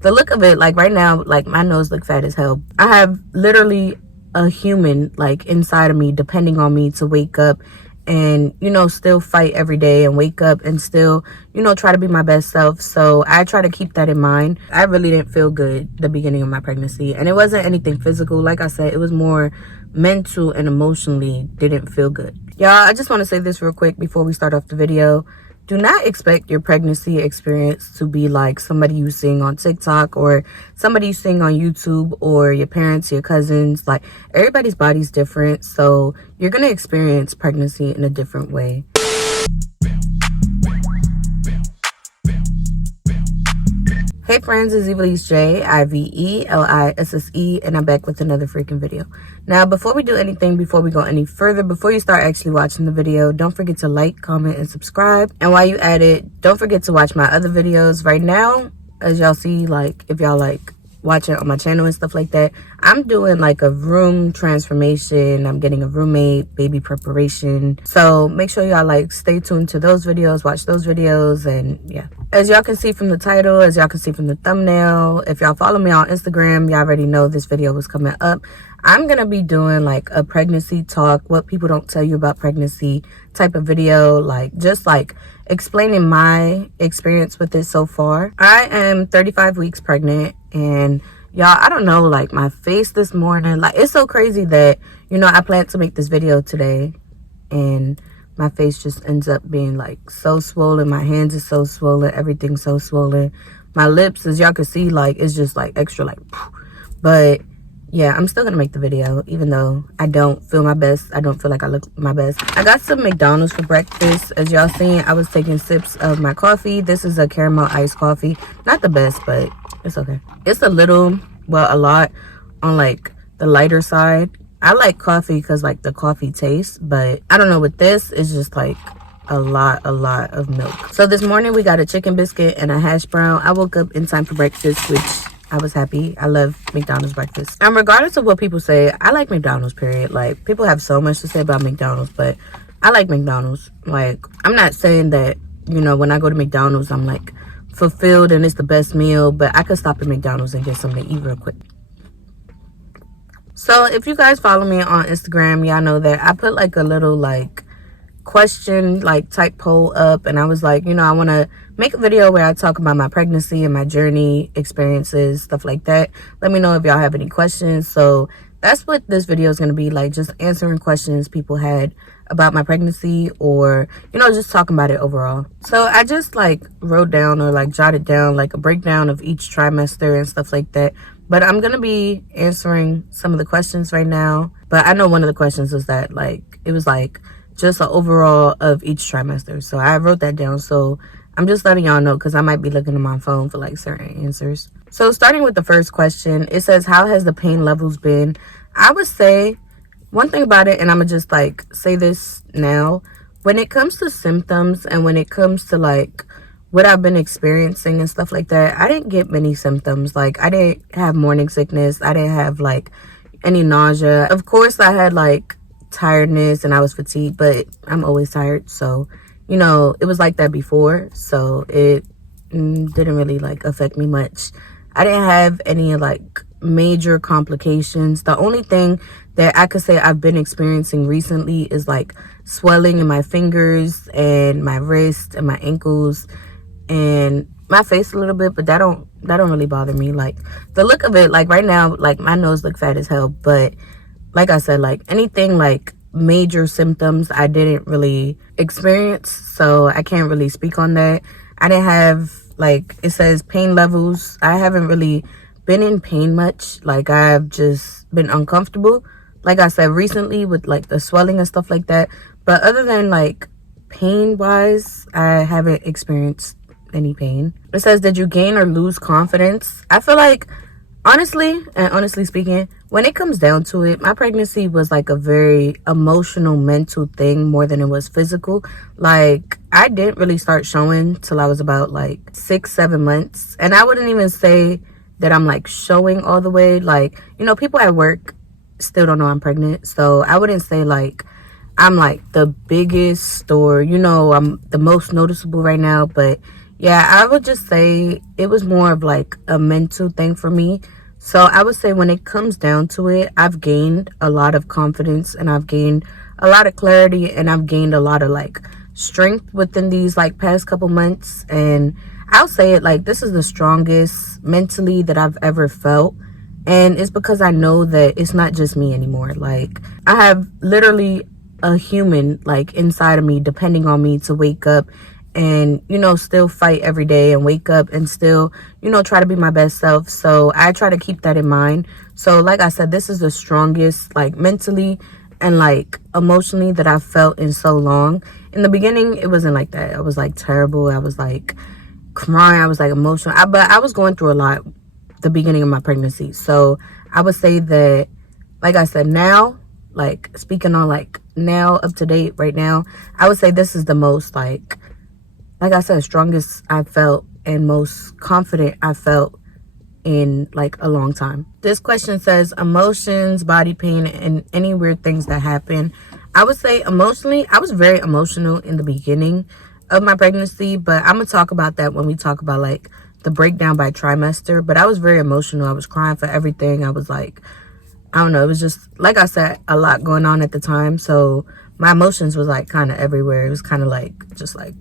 The look of it, like right now, like my nose look fat as hell. I have literally a human like inside of me depending on me to wake up and, you know, still fight every day and wake up and still, you know, try to be my best self. So I try to keep that in mind. I really didn't feel good the beginning of my pregnancy, and it wasn't anything physical. Like I said, it was more mental and emotionally didn't feel good. Y'all, I just want to say this real quick before we start off the video. Do not expect your pregnancy experience to be like somebody you seeing on TikTok or somebody you seeing on YouTube or your parents, your cousins. Like, everybody's body's different, so you're going to experience pregnancy in a different way. Hey friends, it's Evelise J, Ivelisse, and I'm back with another freaking video. Now, before we do anything, before we go any further, before you start actually watching the video, don't forget to like, comment, and subscribe. And while you at it, don't forget to watch my other videos. Right now, as y'all see, like, if y'all like watching on my channel and stuff like that, I'm doing like a room transformation. I'm getting a roommate, baby preparation. So make sure y'all like stay tuned to those videos, watch those videos, and yeah. As y'all can see from the title, as y'all can see from the thumbnail, if y'all follow me on Instagram, y'all already know this video was coming up. I'm gonna be doing like a pregnancy talk, what people don't tell you about pregnancy type of video, like just like explaining my experience with it so far. I am 35 weeks pregnant, and y'all, I don't know, like my face this morning, like it's so crazy that, you know, I plan to make this video today and my face just ends up being like so swollen. My hands are so swollen, everything's so swollen. My lips, as y'all can see, like it's just like extra like, but yeah, I'm still gonna make the video even though I don't feel my best. I don't feel like I look my best. I got some McDonald's for breakfast. As y'all seen, I was taking sips of my coffee. This is a caramel iced coffee. Not the best, but it's okay. It's a little, well, a lot on like the lighter side. I like coffee because like the coffee tastes, but I don't know, with this it's just like a lot of milk. So this morning we got a chicken biscuit and a hash brown. I woke up in time for breakfast, which I was happy. I love McDonald's breakfast. And regardless of what people say, I like McDonald's, period. Like, people have so much to say about McDonald's, but I like McDonald's. Like, I'm not saying that, you know, when I go to McDonald's I'm like fulfilled and it's the best meal, but I could stop at McDonald's and get something to eat real quick. So if you guys follow me on Instagram, y'all know that I put like a little like question like type poll up, and I was like, you know, I want to make a video where I talk about my pregnancy and my journey, experiences, stuff like that. Let me know if y'all have any questions. So that's what this video is going to be like, just answering questions people had about my pregnancy, or, you know, just talking about it overall. So I just like wrote down or like jotted down like a breakdown of each trimester and stuff like that. But I'm going to be answering some of the questions right now. But I know one of the questions was that like, it was like just an overall of each trimester. So I wrote that down. So I'm just letting y'all know because I might be looking at my phone for like certain answers. So starting with the first question, it says, how has the pain levels been? I would say one thing about it, and I'm going to just like say this now, when it comes to symptoms and when it comes to like what I've been experiencing and stuff like that, I didn't get many symptoms. Like, I didn't have morning sickness. I didn't have like any nausea. Of course, I had like tiredness and I was fatigued, but I'm always tired. So, you know, it was like that before. So it didn't really like affect me much. I didn't have any like major complications. The only thing that I could say I've been experiencing recently is like swelling in my fingers and my wrist and my ankles and my face a little bit, but that don't really bother me. Like, the look of it, like right now, like my nose look fat as hell, but like I said, like anything like major symptoms I didn't really experience, so I can't really speak on that. I didn't have, like, it says pain levels. I haven't really been in pain much. Like, I've just been uncomfortable, like I said, recently with like the swelling and stuff like that. But other than like pain wise, I haven't experienced any pain. It says, did you gain or lose confidence? I feel like, honestly speaking, when it comes down to it, my pregnancy was like a very emotional, mental thing more than it was physical. Like, I didn't really start showing till I was about like 6-7 months, and I wouldn't even say that I'm like showing all the way. Like, you know, people at work still don't know I'm pregnant, so I wouldn't say like I'm like the biggest, or I'm the most noticeable right now. But yeah, I would just say it was more of like a mental thing for me. So I would say when it comes down to it, I've gained a lot of confidence, and I've gained a lot of clarity, and I've gained a lot of like strength within these like past couple months. And I'll say it like this is the strongest mentally that I've ever felt. And it's because I know that it's not just me anymore. Like, I have literally a human like inside of me depending on me to wake up and still fight every day, and wake up and still try to be my best self. So I try to keep that in mind. So like I said, this is the strongest like mentally and like emotionally that I've felt in so long. In the beginning, it wasn't like that. I was like terrible. I was like crying. I was like emotional. But I was going through a lot the beginning of my pregnancy. So I would say that, like I said, now, like speaking on like now, up to date right now, I would say this is the most like I said, strongest I felt and most confident I felt in like a long time. This question says emotions, body pain, and any weird things that happen. I would say emotionally, I was very emotional in the beginning of my pregnancy, but I'm gonna talk about that when we talk about like the breakdown by trimester. But I was very emotional. I was crying for everything. I was like, I don't know, it was just, like I said, a lot going on at the time. So my emotions was like kind of everywhere. It was kind of like, just like,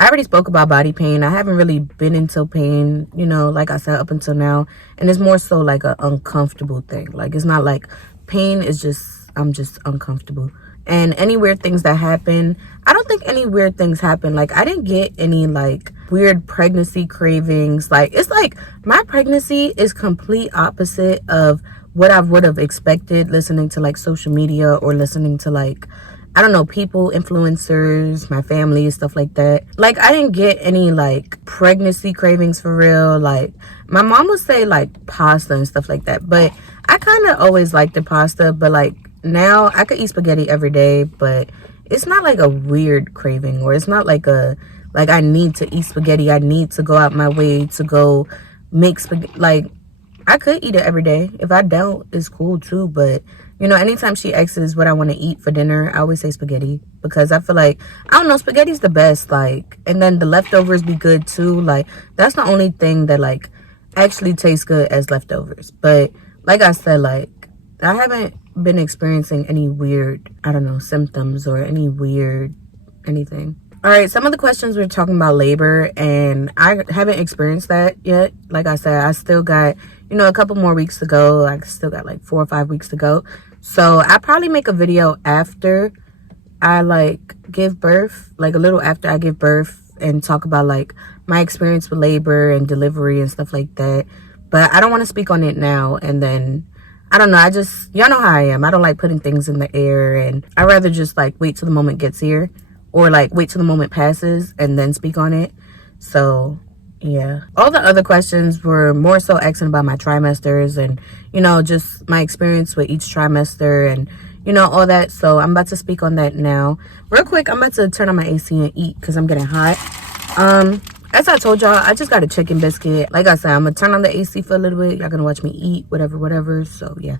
I already spoke about body pain. I haven't really been into pain, like I said, up until now. And it's more so like an uncomfortable thing. Like, it's not like pain, is just, I'm just uncomfortable. And any weird things that happen, I don't think any weird things happen. Like, I didn't get any like weird pregnancy cravings. Like, it's like my pregnancy is complete opposite of what I would have expected listening to like social media, or listening to like, I don't know, people, influencers, my family, stuff like that. Like, I didn't get any like pregnancy cravings for real. Like, my mom would say like pasta and stuff like that, but I kind of always liked the pasta. But like now I could eat spaghetti every day, but it's not like a weird craving, or it's not like I need to eat spaghetti. I need to go out my way to go make spaghetti. Like, I could eat it every day. If I don't, it's cool too. But anytime she asks what I want to eat for dinner, I always say spaghetti, because I feel like, I don't know, spaghetti's the best. Like, and then the leftovers be good too. Like, that's the only thing that like actually tastes good as leftovers. But like I said, like, I haven't been experiencing any weird, I don't know, symptoms or any weird anything. All right, some of the questions we're talking about labor, and I haven't experienced that yet. Like I said, I still got, a couple more weeks to go. I still got like 4 or 5 weeks to go. So I probably make a video after I like give birth, like a little after I give birth, and talk about like my experience with labor and delivery and stuff like that. But I don't want to speak on it now. And then, I don't know, y'all know how I am. I don't like putting things in the air, and I rather just like wait till the moment gets here, or like wait till the moment passes and then speak on it. So yeah, all the other questions were more so asking about my trimesters, and just my experience with each trimester, and all that. So I'm about to speak on that now. Real quick, I'm about to turn on my AC and eat because I'm getting hot. As I told y'all, I just got a chicken biscuit. Like I said, I'm gonna turn on the AC for a little bit. Y'all gonna watch me eat, whatever. So yeah.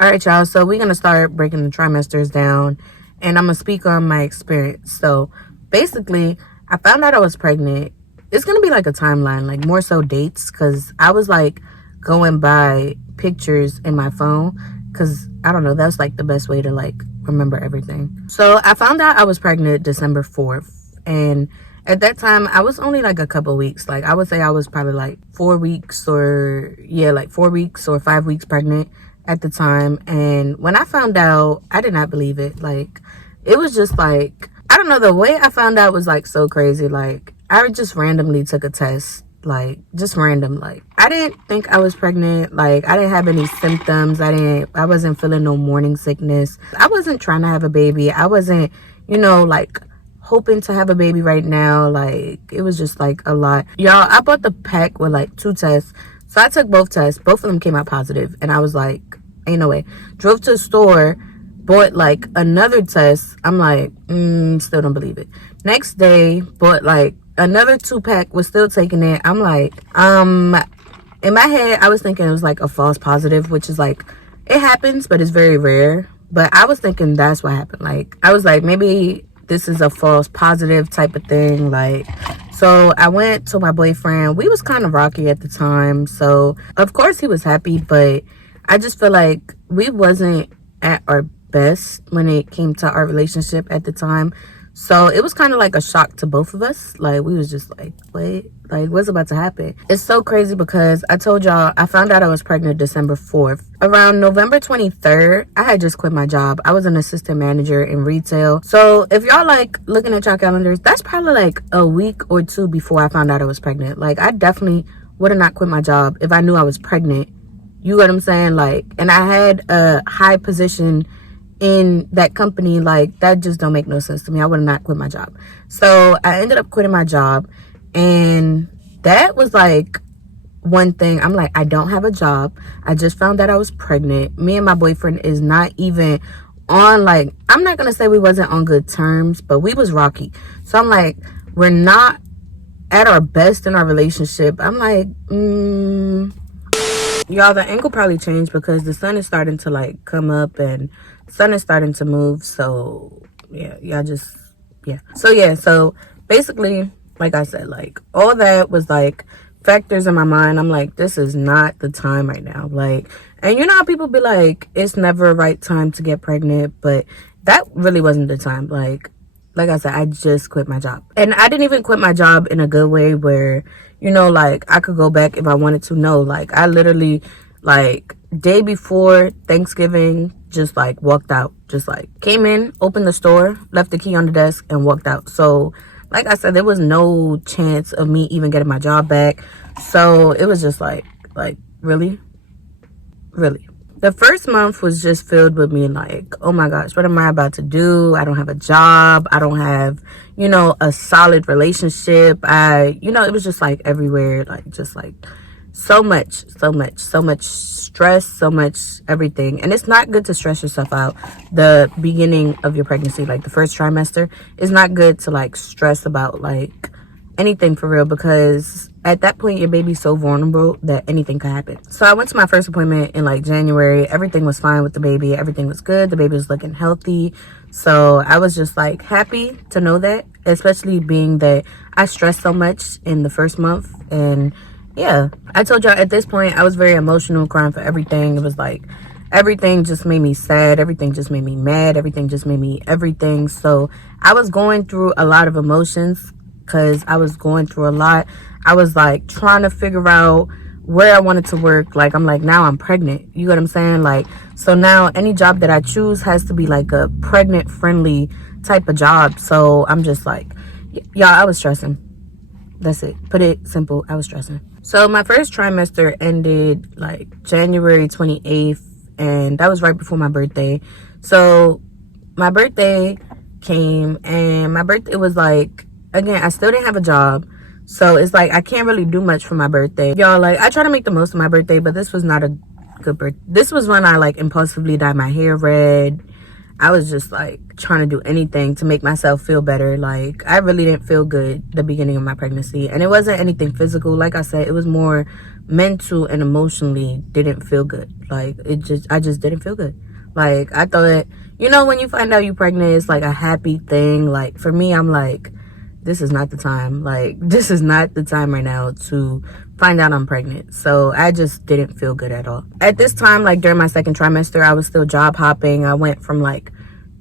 All right, y'all, so we're gonna start breaking the trimesters down, and I'm gonna speak on my experience. So basically, I found out I was pregnant. It's gonna be like a timeline, like more so dates, because I was like going by pictures in my phone, because I don't know, that's like the best way to like remember everything. So I found out I was pregnant December 4th, and at that time I was only like a couple weeks. Like, I would say I was probably like 4 weeks, or like 4 weeks or 5 weeks pregnant at the time. And when I found out, I did not believe it. Like, it was just like, I don't know, the way I found out was like so crazy. Like, I just randomly took a test, like just random. Like, I didn't think I was pregnant. Like, I didn't have any symptoms. I wasn't feeling no morning sickness. I wasn't trying to have a baby. I wasn't, like hoping to have a baby right now. Like, it was just like a lot. Y'all, I bought the pack with like 2 tests. So I took both tests. Both of them came out positive. And I was like, ain't no way. Drove to the store, bought like another test. I'm like, still don't believe it. Next day, bought like another 2-pack, was still taking it. I'm like, in my head, I was thinking it was like a false positive, which is like, it happens, but it's very rare. But I was thinking that's what happened. Like, I was like, maybe this is a false positive type of thing. Like, so I went to my boyfriend. We was kind of rocky at the time. So, of course, he was happy. But I just feel like we wasn't at our best when it came to our relationship at the time. So it was kind of like a shock to both of us. Like, we was just like, wait, like, what's about to happen? It's so crazy because I told y'all I found out I was pregnant December 4th. Around November 23rd, I had just quit my job. I was an assistant manager in retail. So if y'all like looking at y'all calendars, that's probably like a week or two before I found out I was pregnant. Like, I definitely would have not quit my job if I knew I was pregnant. You get what I'm saying? Like, and I had a high position in that company. Like, that just don't make no sense to me. I would have not quit my job. So I ended up quitting my job, and that was like one thing. I'm like, I don't have a job. I just found out I was pregnant. Me and my boyfriend is not even on, like, I'm not gonna say we wasn't on good terms, but we was rocky. So I'm like, we're not at our best in our relationship. I'm like, y'all, the angle probably changed because the sun is starting to like come up and sun is starting to move. So yeah, y'all just, yeah. So basically, like I said, like, all that was like factors in my mind. I'm like, this is not the time right now. Like, and you know how people be like, it's never a right time to get pregnant, but that really wasn't the time. Like I said, I just quit my job. And I didn't even quit my job in a good way where, you know, like, I could go back if I wanted to. No, like, I literally, like, day before Thanksgiving, just, like, walked out. Just, like, came in, opened the store, left the key on the desk, and walked out. So, like I said, there was no chance of me even getting my job back. So, it was just, like, really? Really? The first month was just filled with me like, oh my gosh, what am I about to do? I don't have a job. I don't have, you know, a solid relationship. It was just like everywhere, like, just like so much stress, so much everything. And it's not good to stress yourself out the beginning of your pregnancy, like the first trimester. It's not good to like stress about like anything for real, because at that point your baby's so vulnerable that anything could happen. So I went to my first appointment in like January. Everything was fine with the baby. Everything was good. The baby was looking healthy. So I was just like happy to know that, especially being that I stressed so much in the first month. And yeah, I told y'all at this point I was very emotional, crying for everything. It was like everything just made me sad. Everything just made me mad. Everything just made me everything. So I was going through a lot of emotions because I was going through a lot. I was like trying to figure out where I wanted to work. Like, I'm like, now I'm pregnant. You know what I'm saying? Like, so now any job that I choose has to be like a pregnant friendly type of job. So I'm just like, y'all, I was stressing. That's it. Put it simple. I was stressing. So my first trimester ended like January 28th, and that was right before my birthday. So my birthday came, and my birthday was like, again, I still didn't have a job. So it's like I can't really do much for my birthday. Y'all, like, I try to make the most of my birthday, but this was not a good birthday. This was when I like impulsively dyed my hair red. I was just like trying to do anything to make myself feel better. Like, I really didn't feel good the beginning of my pregnancy. And it wasn't anything physical. Like I said, it was more mental and emotionally didn't feel good. Like, I just didn't feel good. Like, I thought, you know, when you find out you're pregnant, it's like a happy thing. Like, for me, I'm like, this is not the time. Like, this is not the time right now to find out I'm pregnant. So I just didn't feel good at all. At this time, like during my second trimester, I was still job hopping. I went from like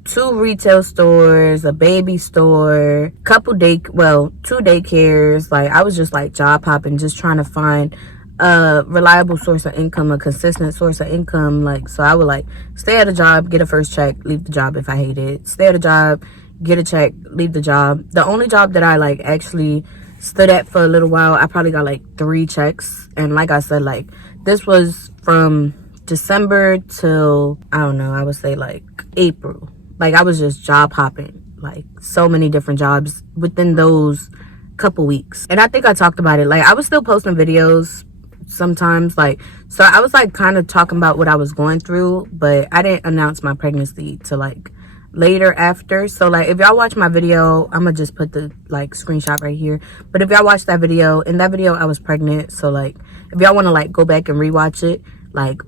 2 retail stores, a baby store, two daycares. Like, I was just like job hopping, just trying to find a reliable source of income, a consistent source of income. Like, so I would like stay at a job, get a first check, leave the job if I hate it, stay at a job, get a check, leave the job. The only job that I like actually stood at for a little while, I probably got like 3 checks. And like I said, like, this was from December till, I don't know, I would say like April. Like, I was just job hopping, like so many different jobs within those couple weeks. And I think I talked about it. Like, I was still posting videos sometimes, like, so I was like kind of talking about what I was going through, but I didn't announce my pregnancy to like later after. So like if y'all watch my video, I'm gonna just put the like screenshot right here, but if y'all watch that video, in that video I was pregnant. So like if y'all want to like go back and rewatch it, like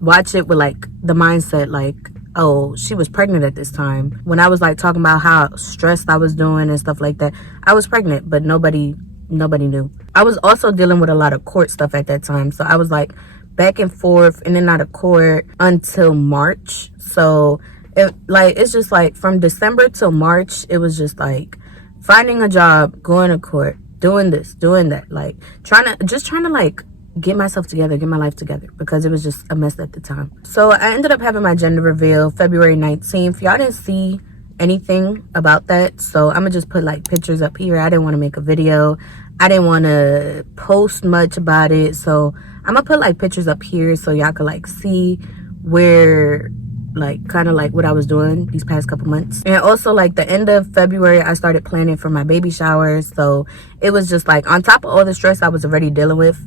watch it with like the mindset like, oh, she was pregnant at this time. When I was like talking about how stressed I was doing and stuff like that, I was pregnant, but nobody knew. I was also dealing with a lot of court stuff at that time, so I was like back and forth in and out of court until March. So it's just like from December till March, it was just like finding a job, going to court, doing this, doing that, like trying to like get myself together, get my life together, because it was just a mess at the time. So I ended up having my gender reveal February 19th. Y'all didn't see anything about that, so I'm gonna just put like pictures up here. I didn't want to make a video, I didn't want to post much about it, so I'm gonna put like pictures up here so y'all could like see where like kind of like what I was doing these past couple months. And also like the end of February, I started planning for my baby shower. So it was just like on top of all the stress I was already dealing with,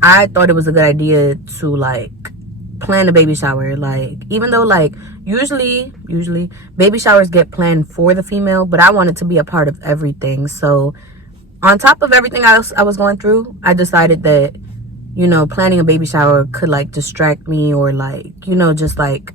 I thought it was a good idea to like plan a baby shower. Like even though like usually baby showers get planned for the female, but I wanted to be a part of everything. So on top of everything else I was going through, I decided that, you know, planning a baby shower could like distract me, or like, you know, just like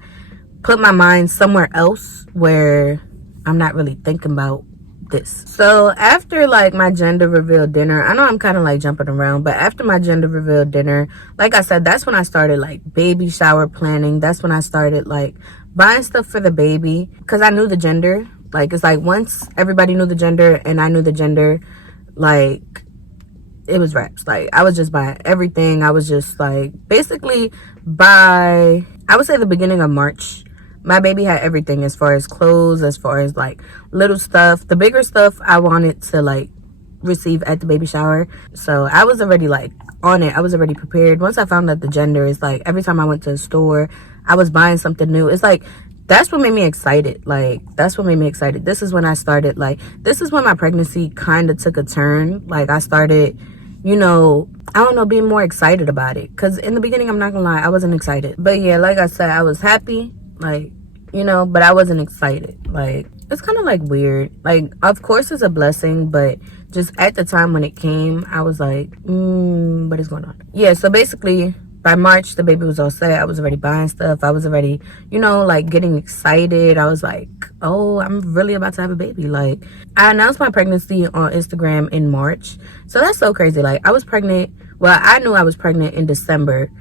put my mind somewhere else where I'm not really thinking about this. So after like my gender reveal dinner, I know I'm kind of like jumping around, but after my gender reveal dinner, like I said, that's when I started like baby shower planning. That's when I started like buying stuff for the baby, because I knew the gender. Like it's like once everybody knew the gender and I knew the gender, like it was wraps. Like I was just buying everything. I was just like basically by, I would say, the beginning of March, my baby had everything, as far as clothes, as far as like little stuff. The bigger stuff I wanted to like receive at the baby shower. So I was already like on it. I was already prepared. Once I found out the gender, it's like every time I went to the store, I was buying something new. It's like that's what made me excited. Like that's what made me excited. This is when I started like, this is when my pregnancy kind of took a turn. Like I started, you know, I don't know, being more excited about it, because in the beginning, I'm not gonna lie, I wasn't excited. But yeah, like I said, I was happy, like, you know, but I wasn't excited. Like it's kind of like weird. Like of course it's a blessing, but just at the time when it came, I was like, what is going on? Yeah, so basically by March, the baby was all set. I was already buying stuff. I was already, you know, like getting excited. I was like, oh, I'm really about to have a baby. Like I announced my pregnancy on Instagram in March. So that's so crazy. Like I was pregnant. Well, I knew I was pregnant in December,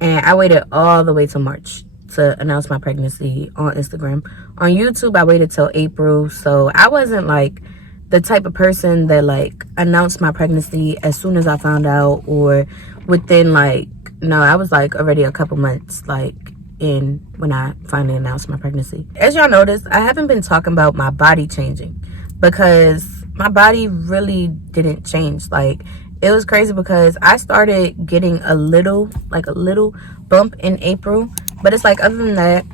and I waited all the way to March to announce my pregnancy on Instagram. On YouTube, I waited till April. So I wasn't like the type of person that like announced my pregnancy as soon as I found out, or within like, no, I was like already a couple months like in when I finally announced my pregnancy. As y'all noticed, I haven't been talking about my body changing, because my body really didn't change. Like it was crazy, because I started getting a little bump in April, but it's like other than that,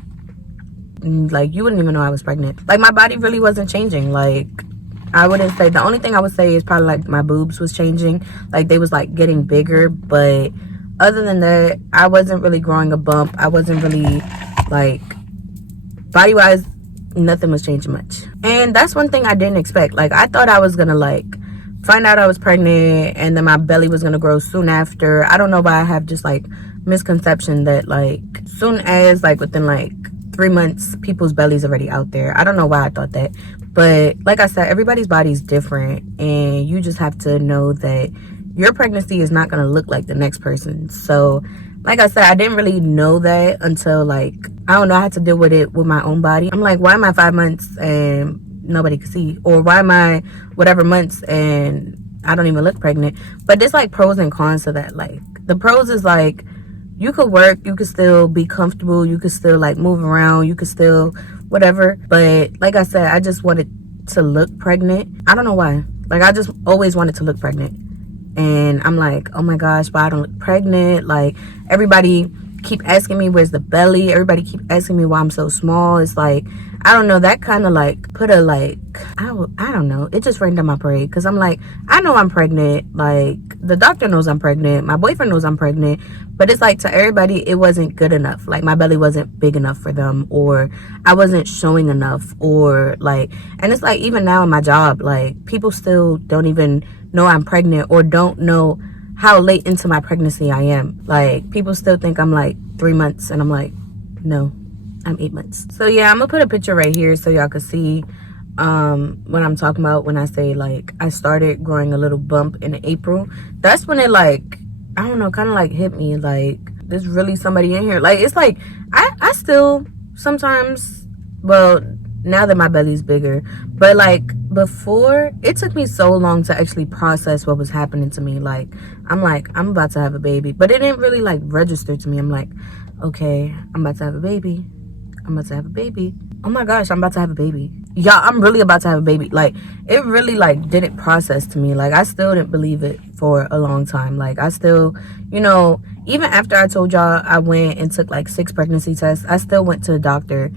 like you wouldn't even know I was pregnant. Like my body really wasn't changing. Like I wouldn't say, the only thing I would say is probably like my boobs was changing, like they was like getting bigger, but other than that, I wasn't really growing a bump. I wasn't really like, body wise, nothing was changing much. And that's one thing I didn't expect. Like I thought I was gonna like find out I was pregnant and then my belly was gonna grow soon after. I don't know why I have just like misconception that like soon as like within like 3 months people's bellies already out there. I don't know why I thought that, but like I said, everybody's body is different, and you just have to know that your pregnancy is not going to look like the next person's. So like I said, I didn't really know that until like, I don't know, I had to deal with it with my own body. I'm like, why am I 5 months and nobody can see? Or why am I whatever months and I don't even look pregnant? But there's like pros and cons to that. Like the pros is like, you could work, you could still be comfortable, you could still like move around, you could still whatever. But like I said, I just wanted to look pregnant. I don't know why. Like I just always wanted to look pregnant. And I'm like, oh my gosh, but I don't look pregnant. Like everybody keep asking me where's the belly. Everybody keep asking me why I'm so small. It's like I don't know, that kind of like put a like, I don't know, it just rained on my parade, because I'm like, I know I'm pregnant, like the doctor knows I'm pregnant, my boyfriend knows I'm pregnant, but it's like to everybody it wasn't good enough, like my belly wasn't big enough for them, or I wasn't showing enough, or like, and it's like even now in my job, like people still don't even know I'm pregnant, or don't know how late into my pregnancy I am. Like people still think I'm like 3 months, and I'm like, no, I'm 8 months. So yeah, I'm gonna put a picture right here so y'all can see what I'm talking about when I say like I started growing a little bump in April. That's when it like, I don't know, kind of like hit me like there's really somebody in here. Like it's like I still sometimes, well, now that my belly's bigger, but like before, it took me so long to actually process what was happening to me. Like I'm about to have a baby, but it didn't really like register to me. I'm like, okay, I'm about to have a baby. I'm about to have a baby. Oh my gosh, I'm about to have a baby. Y'all, I'm really about to have a baby. Like, it really, like, didn't process to me. Like, I still didn't believe it for a long time. Like, I still, you know, even after I told y'all I went and took, like, 6 pregnancy tests, I still went to the doctor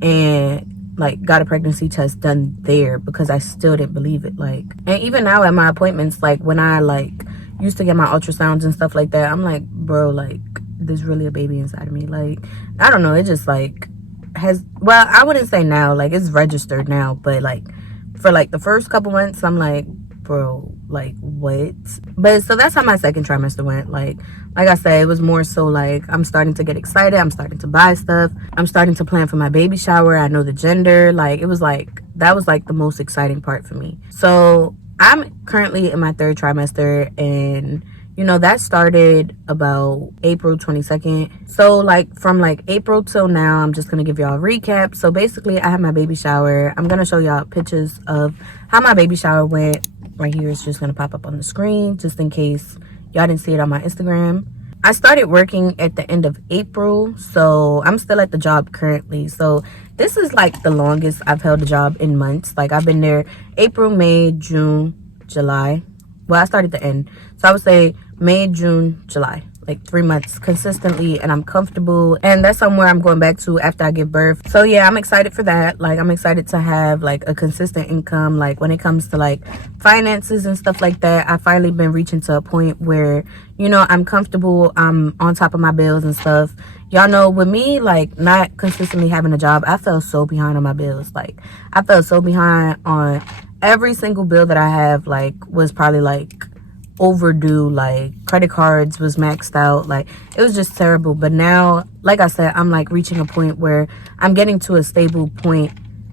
and, like, got a pregnancy test done there because I still didn't believe it. Like, and even now at my appointments, like, when I, like, used to get my ultrasounds and stuff like that, I'm like, bro, like, there's really a baby inside of me. Like, I don't know, it just, like, has, well, I wouldn't say now, like it's registered now, but like for like the first couple months I'm like, bro, like what? But so that's how my second trimester went. Like I said, it was more so like I'm starting to get excited, I'm starting to buy stuff, I'm starting to plan for my baby shower, I know the gender. Like it was like, that was like the most exciting part for me. So I'm currently in my 3rd trimester, and you know, that started about April 22nd. So, like, from, like, April till now, I'm just going to give y'all a recap. So, basically, I had my baby shower. I'm going to show y'all pictures of how my baby shower went. Right here, it's just going to pop up on the screen, just in case y'all didn't see it on my Instagram. I started working at the end of April, so I'm still at the job currently. So, this is, like, the longest I've held a job in months. Like, I've been there April, May, June, July. Well, I started the end. So, I would say May, June, July, like 3 months consistently, and I'm comfortable, and that's somewhere I'm going back to after I give birth. So yeah, I'm excited for that. Like I'm excited to have like a consistent income. Like when it comes to like finances and stuff like that, I finally been reaching to a point where, you know, I'm comfortable, I'm on top of my bills and stuff. Y'all know with me, like not consistently having a job, I fell so behind on my bills. Like I fell so behind on every single bill that I have, like was probably like overdue. Like credit cards was maxed out. Like it was just terrible. But now, like I said, I'm like reaching a point where I'm getting to a stable point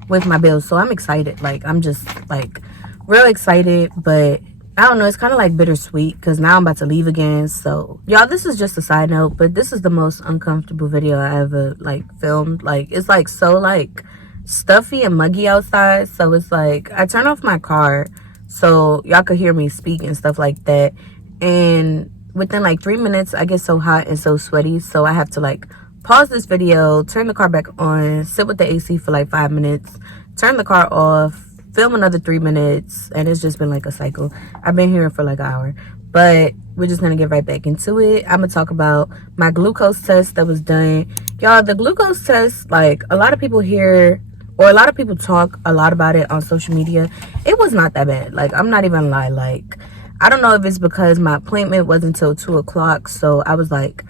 with my bills. So I'm excited. Like I'm just like real excited, but I don't know, it's kind of like bittersweet because now I'm about to leave again. So y'all, this is just a side note, but this is the most uncomfortable video I ever like filmed. Like it's like so like stuffy and muggy outside. So it's like I turn off my car so y'all could hear me speak and stuff like that, and within like 3 minutes I get so hot and so sweaty, so I have to like pause this video, turn the car back on, sit with the AC for like 5 minutes, turn the car off, film another 3 minutes, and it's just been like a cycle. I've been here for like an hour, but we're just gonna get right back into it. I'm gonna talk about my glucose test that was done. Y'all, the glucose test, like a lot of people hear, or a lot of people talk a lot about it on social media. It was not that bad. Like, I'm not even lying. Like, I don't know if it's because my appointment wasn't until 2 o'clock. So I was like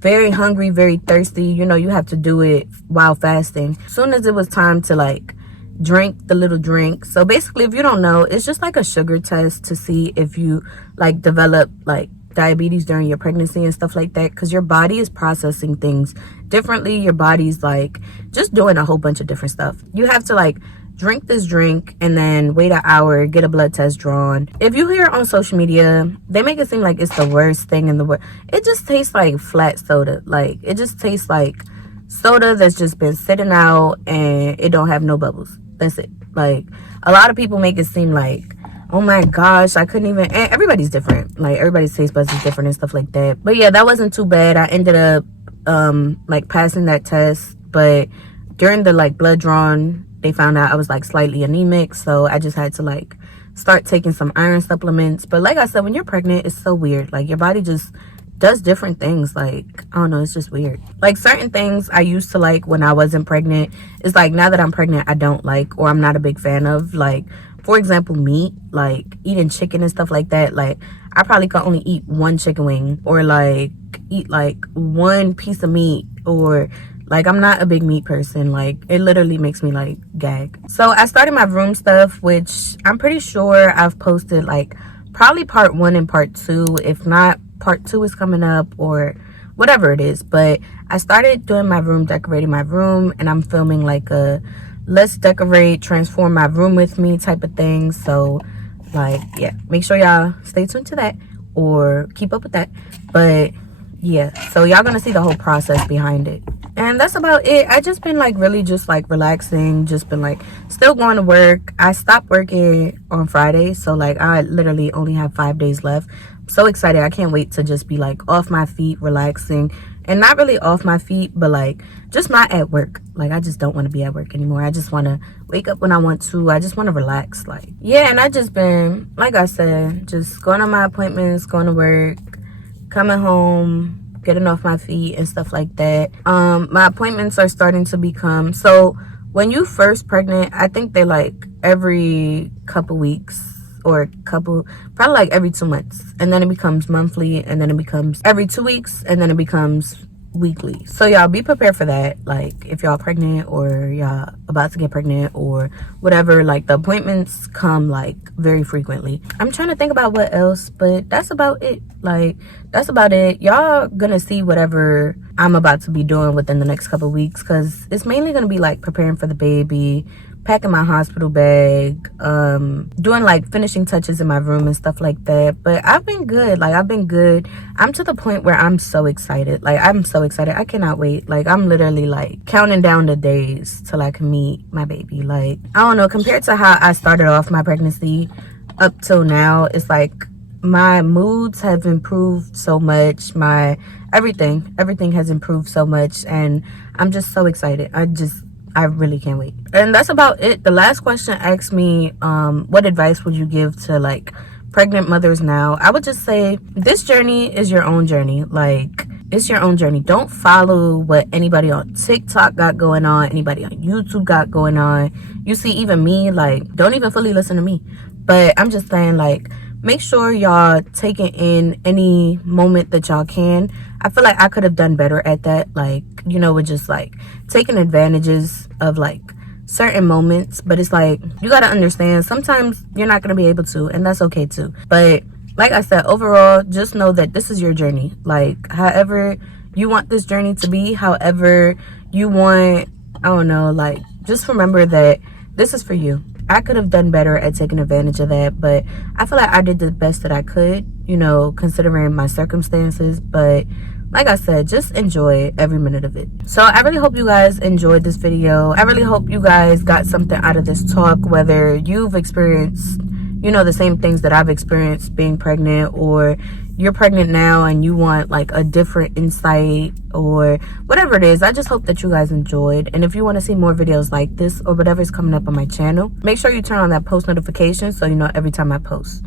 very hungry, very thirsty. You know, you have to do it while fasting. As soon as it was time to like drink the little drink. So basically, if you don't know, it's just like a sugar test to see if you like develop like diabetes during your pregnancy and stuff like that, because your body is processing things differently. Your body's like just doing a whole bunch of different stuff. You have to like drink this drink and then wait an hour, get a blood test drawn. If you hear on social media, they make it seem like it's the worst thing in the world. It just tastes like flat soda. Like it just tastes like soda that's just been sitting out and it don't have no bubbles. That's it. Like a lot of people make it seem like, oh my gosh, I couldn't even, and everybody's different. Like everybody's taste buds is different and stuff like that. But yeah, that wasn't too bad. I ended up like passing that test, but during the like blood drawn, they found out I was like slightly anemic, so I just had to like start taking some iron supplements. But like I said, when you're pregnant, it's so weird. Like your body just does different things. Like, I don't know, it's just weird. Like, certain things I used to like when I wasn't pregnant, it's like now that I'm pregnant I don't like, or I'm not a big fan of. Like, for example, meat, like eating chicken and stuff like that. Like, I probably could only eat one chicken wing, or like eat like one piece of meat, or like, I'm not a big meat person. Like, it literally makes me like gag. So I started my room stuff, which I'm pretty sure I've posted like probably part 1 and part 2. If not, part 2 is coming up, or whatever it is. But I started doing my room, decorating my room, and I'm filming like a let's decorate, transform my room with me type of thing. So like, yeah, make sure y'all stay tuned to that, or keep up with that. But yeah, so y'all gonna see the whole process behind it. And that's about it. I just been like really just like relaxing, just been like still going to work. I stopped working on Friday, so like I literally only have 5 days left. I'm so excited. I can't wait to just be like off my feet, relaxing, and not really off my feet, but like just not at work. Like, I just don't want to be at work anymore. I just want to wake up when I want to. I just want to relax. Like, yeah, and I just been, like I said, just going on my appointments, going to work, coming home, getting off my feet and stuff like that. My appointments are starting to become, so when you first pregnant, I think they like every couple weeks, or probably like every 2 months, and then it becomes monthly, and then it becomes every 2 weeks, and then it becomes weekly. So y'all be prepared for that. Like, if y'all pregnant, or y'all about to get pregnant, or whatever, like the appointments come like very frequently. I'm trying to think about what else, but that's about it. Like, that's about it. Y'all gonna see whatever I'm about to be doing within the next couple weeks, because it's mainly gonna be like preparing for the baby, packing my hospital bag, doing like finishing touches in my room and stuff like that. But I've been good. Like, I've been good. I'm to the point where I'm so excited. Like, I'm so excited. I cannot wait. Like, I'm literally like counting down the days till I can meet my baby. Like, I don't know, compared to how I started off my pregnancy up till now, it's like my moods have improved so much. My everything has improved so much, and I'm just so excited. I really can't wait. And that's about it. The last question asked me, what advice would you give to like pregnant mothers now? I would just say this journey is your own journey. Like, it's your own journey. Don't follow what anybody on TikTok got going on, anybody on YouTube got going on. You see, even me, like, don't even fully listen to me. But I'm just saying, like, make sure y'all taking in any moment that y'all can. I feel like I could have done better at that. Like, you know, with just like taking advantages of like certain moments. But it's like, you got to understand, sometimes you're not going to be able to, and that's okay too. But like I said, overall, just know that this is your journey. Like, however you want this journey to be, however you want, I don't know, like, just remember that this is for you. I could have done better at taking advantage of that, but I feel like I did the best that I could, you know, considering my circumstances. But like I said, just enjoy every minute of it. So I really hope you guys enjoyed this video. I really hope you guys got something out of this talk, whether you've experienced, you know, the same things that I've experienced being pregnant, or you're pregnant now and you want like a different insight, or whatever it is. I just hope that you guys enjoyed. And if you want to see more videos like this, or whatever's coming up on my channel, make sure you turn on that post notification so you know every time I post.